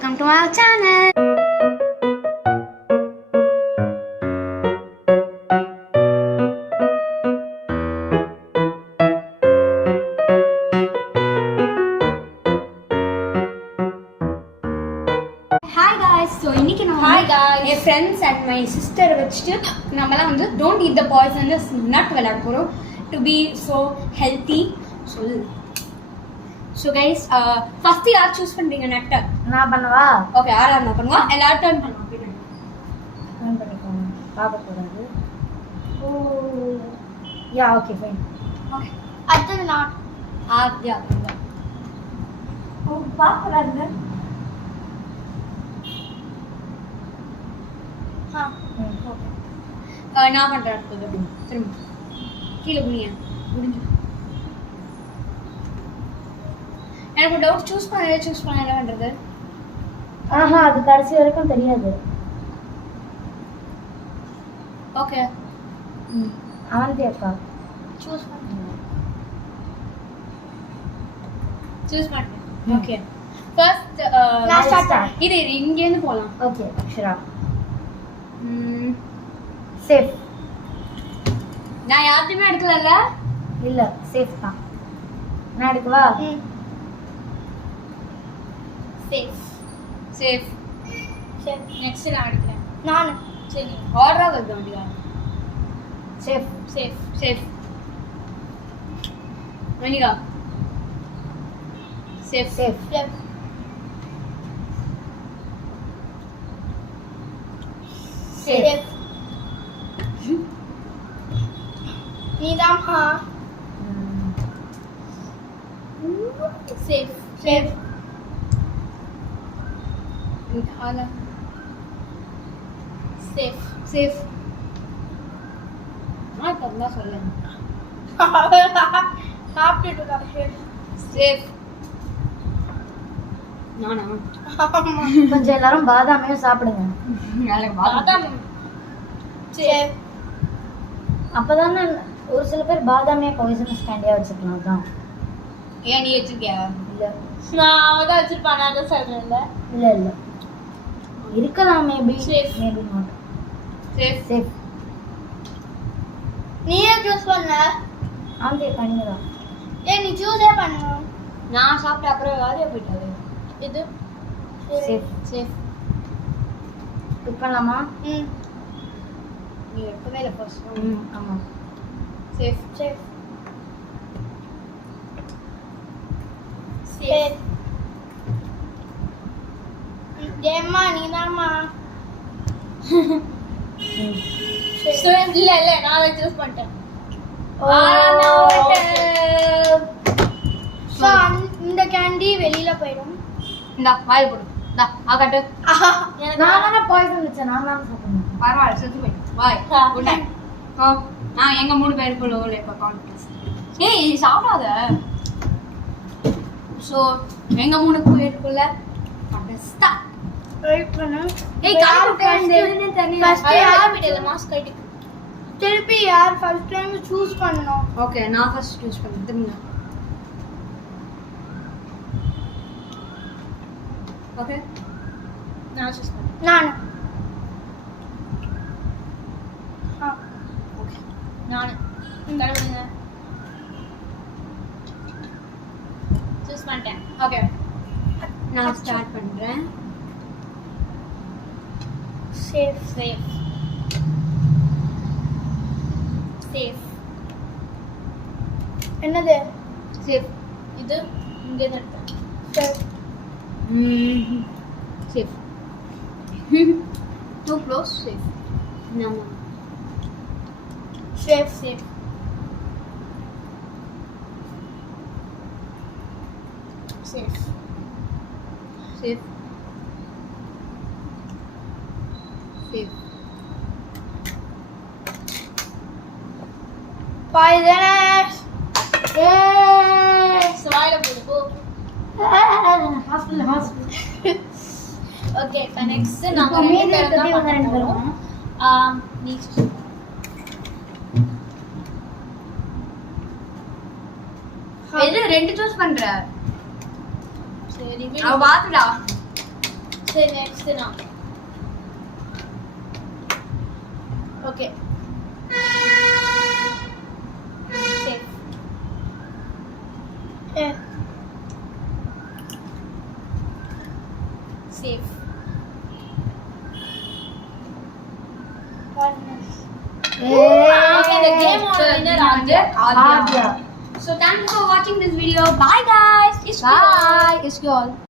welcome to our channel. Hi guys, so இன்னைக்கு நம்ம my friends and my sister வச்சிட்டு நம்மலாம் வந்து don't eat the poisonous nut விளையாட போறோம் to be so healthy. So guys, first யார் choose பண்றீங்க நட்? நான் பண்ணவா? ஓகே, யாரா நான் பண்ணுவா? எல்லாரும் டர்ன் பண்ணுவோம். டர்ன் பண்ணிக்கோங்க. பாக்க கூடாது. ஓ யா ஓகே ஃபைன். ஓகே, அடுத்து நான் ஆத்யா. ஓ பாக்கறாங்க. ஓகே, நான் பண்றேன் அடுத்து. திரும்ப கீழ குனியா முடிஞ்சு. எனக்கு டவுட் சூஸ் பண்ண என்ன பண்றது? ஆஹா, அது கடைசி வரைக்கும் தெரியாது. ஓகே, அவந்தி அக்கா சூஸ் பண்ணு. ஓகே, ஃபர்ஸ்ட் நான் ஸ்டார்ட் பண்ணேன். இது இங்க இருந்து போலாம். Okay, Akshara safe. நான் யாத்தையுமே எடுக்கலல்ல? இல்ல, சேஃப் தான். நான் எடுக்கவா? Safe safe safe. நெக்ஸ்ட் நான் எடுக்கிறேன். நான் சரி ஆர்டரா வருது வண்டியா. Safe safe safe. Manika safe safe safe. Safe. நீதாம்மா. Safe safe. निकाला सेफ सेफ. நான் தந்தா சொல்ல சாப்பிட்டுட்டு இருக்கா. சேஃப் நானா? கொஞ்சம் எல்லாரும் பாதாமையும் சாப்பிடுங்க. பாதாம் சேஃப். அப்பதானே ஒரு சில பேர் பாதாமே பாய்சனஸ் கேண்டியா வச்சுக்கலாம். தான் ஏன் நீ வச்சிருக்கியா? இல்ல, நான் அவதான் வச்சிருப்பான். நான் சொல்றேன். இல்ல இல்ல இருக்கலாம். Maybe Safe. Maybe not. Safe safe. நீயே சூஸ் பண்ண. ஆந்தே பண்ணிரா. நீ சூஸே பண்ணு. நான் சாப்பிட்ட அப்புறம் வாரியா போயிட்டாரு. இது சேஃப் சேஃப். குக் பண்ணலாமா? நீ எப்பவே இல்ல ஃபர்ஸ்ட். ஆமா. Safe safe safe. ஏம்மா நீதாம்மா. சோ இல்ல இல்ல நான் சூஸ் பண்ணிட்டேன். சோ இந்த கேண்டி வெளியில போய்டும். இந்தா வாயில் போடு. இந்தா ஆகட்டு. நான் தான பாய்சன் வச்சேன். நான் தான் சாப்பிட்டேன். பரவாயில்ல, செத்து போய்டும். வாய் குட் நைட். நான் எங்க மூணு பேருக்குள்ள ஒரு இப்ப கான்டெஸ்ட். ஏய் சாப்பிடாத. சோ எங்க மூணு பேருக்குள்ள கான்டெஸ்ட் வெயிட் பண்ணு. ஏய் கான்டெஸ்ட் என்ன தண்ணி ஃபர்ஸ்ட் யார் வீட்ல மாஸ்க் கட்டி திருப்பி யார் ஃபர்ஸ்ட் டைம் சூஸ் பண்ணனும்? ஓகே, நான் ஃபர்ஸ்ட் சூஸ் பண்ணிட்டேன். ஓகே, நான் சூஸ் பண்ணேன். நான் ஓகே நான் கரெக்ட்டா சூஸ் பண்ணிட்டேன். ஓகே, நான் ஸ்டார்ட் பண்றேன். Safe safe safe. என்னது சேஃப்? இது இங்க இருக்கு. Safe safe. Too close. Safe. No safe safe safe safe safe. Poisonous. வாயில போடு போ. ஹாஸ்பிடல். ஓகே, நெக்ஸ்ட் நாங்க ரெண்டு பேரும் தான் பண்ணுவோம். நீ எது ரெண்டு சூஸ் பண்ற? சரி அவ பாத்துடா. சரி நெக்ஸ்ட் நான். Okay. Safe. Safe. Okay, the game winner Adya. Adya. So thank you for watching this video. Bye guys. It's Bye. It's all.